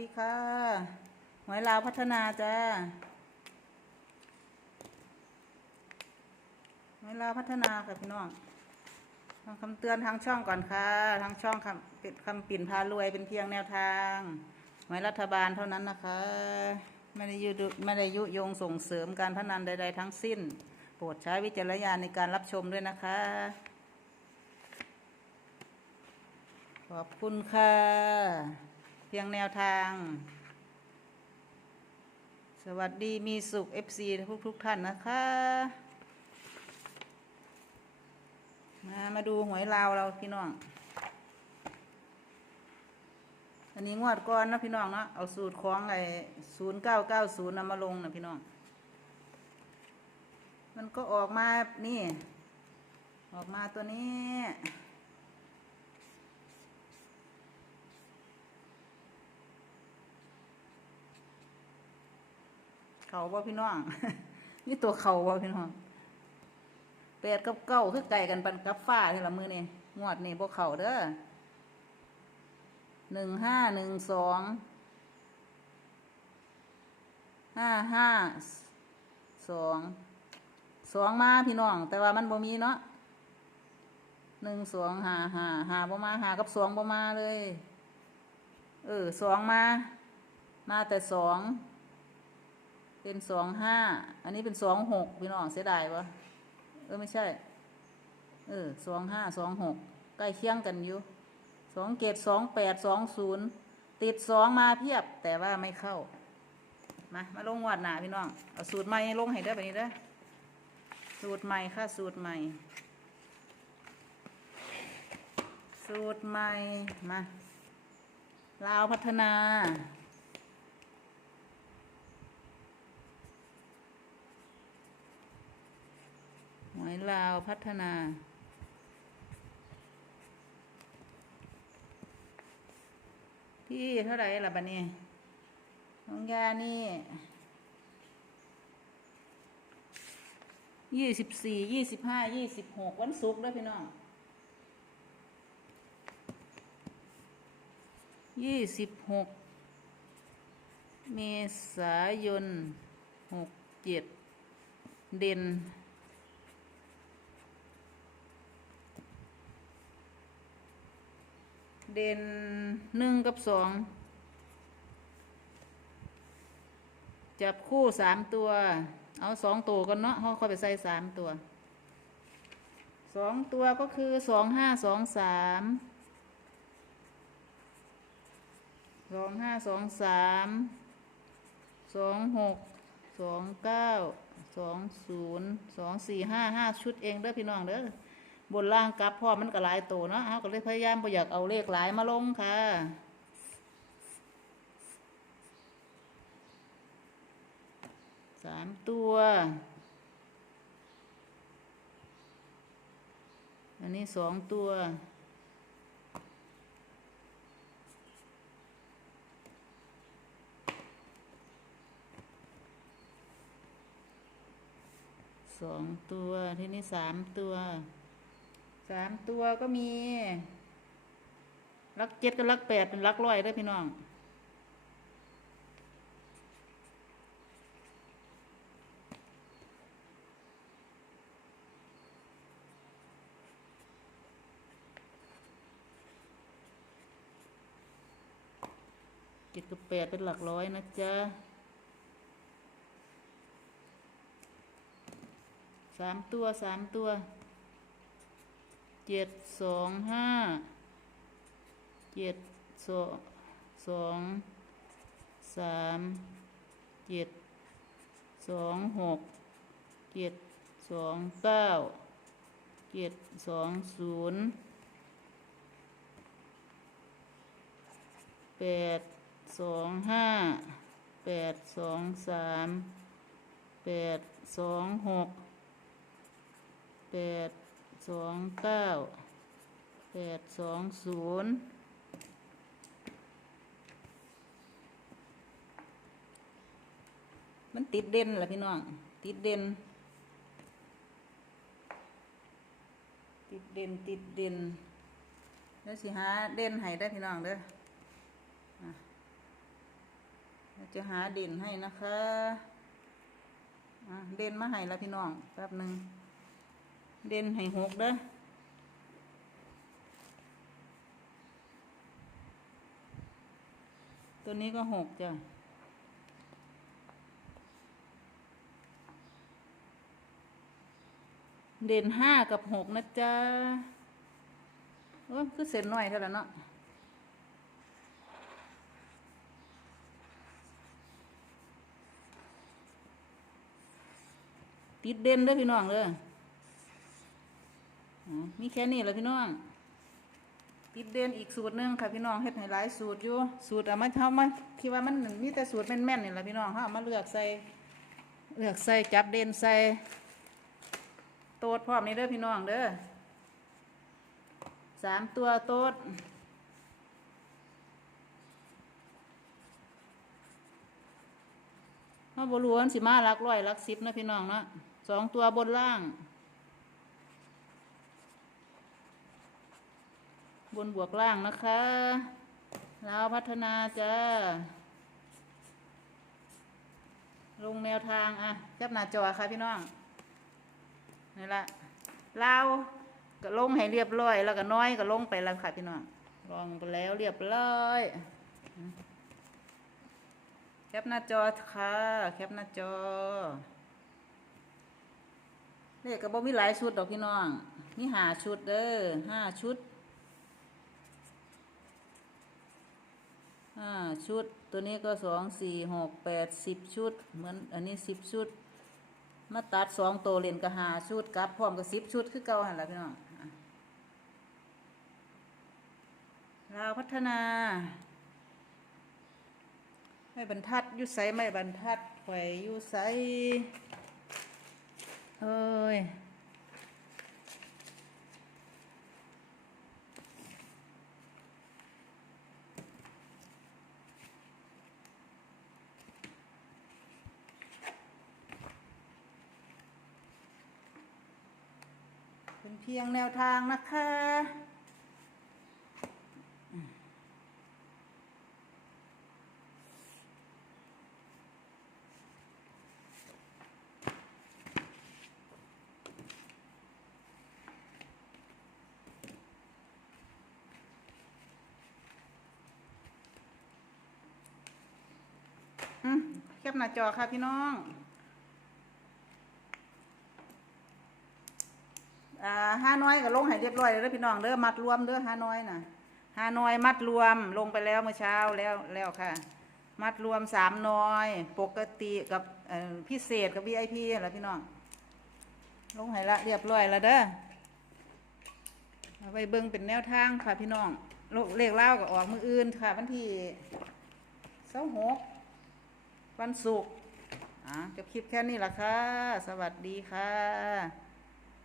ดีค่ะหวยลาวพัฒนาจ้าหวยลาวพัฒนาค่ะพี่น้องทางคำเตือนทางช่องก่อนค่ะ ทางช่องคำเป็นคำปิ่นพารวยเป็นเพียงแนวทางหวยรัฐบาลเท่านั้นนะคะ ไม่ได้ยุไม่ได้ยุยงส่งเสริมการพนันใด ๆ ทั้งสิ้น โปรดใช้วิจารณญาณในการรับชมด้วยนะคะ ขอบคุณค่ะ เพียงแนวทาง สวัสดีมีสุข FC ทุกทุกๆท่านนะคะ มา มาดูหวยลาวเราพี่น้อง อันนี้งวดก่อนนะพี่น้องเนาะเอาสูตรของไอ้ศูนย์เก้าเก้าศูนย์นำมาลงนะพี่น้อง มันก็ออกมานี่ ออกมาตัวนี้ เขาบ่พี่น้อง นี่ตัวเขาบ่พี่น้องแปดกับเก้าคือไก่กันปันกับฟ้าที่ละมือนี่งวดนี่พวกเขาเด้อหนึ่งห้าหนึ่งสองห้าห้าสองสองมาพี่น้อง แต่ว่ามันบ่มีเนาะหนึ่งสองห้าห้าห้าบ่มาห้ากับสองบ่มาเลย เออสองมา มาแต่สอง เป็นสองห้า อันนี้เป็นสองหกพี่น้องเสียดายวะเออไม่ใช่ เออสองห้าสองหกใกล้เคียงกันอยู่สองเกตสองแปดสองศูนย์ติดสองมาเพียบแต่ว่าไม่เข้า มามาลงวัดหนาพี่น้อง เอาสูตรใหม่ลงให้ได้แบบนี้เด้อสูตรใหม่ค่ะสูตรใหม่ สูตรใหม่มาลาวพัฒนา หวย ลาวพัฒนาพี่เท่าไหร่ล่ะบัดนี้น้องยานี่ยี่สิบสี่ยี่สิบห้ายี่สิบหกวันศุกร์ด้วยพี่น้องยี่สิบหกเมษายนหกเจ็ดเด่น เด่นหนึ่งกับสองจับคู่สามตัว เอาสองตัวกันเนาะเขาค่อยไปใส่สามตัวสองตัวก็คือสองห้าสองสามสองห้าสองสามสองหกสองเก้าสองศูนย์สองสี่ห้าห้าชุดเองเด้อพี่น้องเด้อ บนล่างกลับพ่อมันก็หลายโตเนาะเอาก็เลยพยายามบ่อยากเอาเลขหลายมาลงค่ะสามตัว อันนี้สองตัว สองตัว ที่นี่สามตัว สามตัวก็มีลักเจ็ดกับลักแปดเป็นลักร้อยได้พี่น้องเจ็ดกับแปดเป็นหลักร้อยนะจ๊ะสามตัวสามตัว เจ็ดสองห้าเจ็ดสองสองสามเจ็ดสองหกเจ็ดสองเก้าเจ็ดสองศูนย์แปดสองห้าแปดสองสามแปดสองหกแปด สองเก้าแปดสองศูนย์มันติดเด่นแหละพี่น้อง ติดเด่น ติดเด่นติดเด่นแล้วสิหาเด่นให้ได้พี่น้องเด้อจะหาเด่นให้นะคะะเด่นมาให้แล้วพี่น้องแป๊บหนึ่ง เด่นให้หกเด้อตัวนี้ก็หกจ้ะเด่นห้ากับหกนะจ๊ะโอ้ยคือเสร็จหน่อยเท่านั้นเนาะติดเด่นเด้อพี่น้องเด้อ มีแค่นี้แหละพี่น้องติดเด่นอีกสูตรหนึงค่ะพี่น้องเฮ็ดให้หลายสูตรอยู่สูตรเอามาเท่ามาที่ว่ามันมีแต่สูตรแม่นๆนี่แหละพี่น้องเขาเอามาเลือกใส่เลือกใส่จับเด่นใส่โตดพร้อมนี่เด้อพี่น้องเด้อสามตัวโตดมาบรูวามันสิมาหลักร้อยหลักสิบนะพี่น้องเนาะสองตัวบนล่าง นบวกล่างนะคะลาวพัฒนาจ้าลงแนวทางอะจับหน้าจอค่ะพี่น้องนี่ละลาวก็ลงให้เรียบร้อย แล้วก็น้อยก็ลงไปแล้วค่ะพี่น้องลองไปแล้วเรียบร้อยแคปหน้าจอค่ะ แคปหน้าจอเลขก็บ่มีหลายชุดดอกพี่น้อง มีหาชุดเด้อห้าชุด ห้าชุด ตัวนี้ก็สองสี่หกแปดสิบชุด เหมือนอันนี้สิบชุด มาตัดสองโตวเลนกับหาชุดกับพร้อมกับสิบชุดคือเก่าหันละพี่น้องลาวพัฒนาไม่บรรทัดยุไสไม่บรรทัดไขวอยุไสเอ้ย เพียงแนวทางนะคะ อืมแคปหน้าจอค่ะพี่น้อง อ่าห้าน้อยก็ลงให้เรียบร้อยแล้วพี่น้องเด้อมัดรวมเด้อห้าน้อยน่ะห้าน้อยมัดรวมลงไปแล้วเมื่อเช้าแล้วแล้วค่ะ มัดรวมสามน้อย ปกติกับพิเศษกับ VIP แล้วพี่น้องลงให้ละเรียบร้อยแล้วเด้อเอาไปเบิ่งเป็นแนวทางค่ะพี่น้องลเลขเล่าวก็ออกมืออื่นค่ะ วันที่เสาหกวันศุกร์อะจบคลิปแค่นี้ละค่ะ สวัสดีค่ะ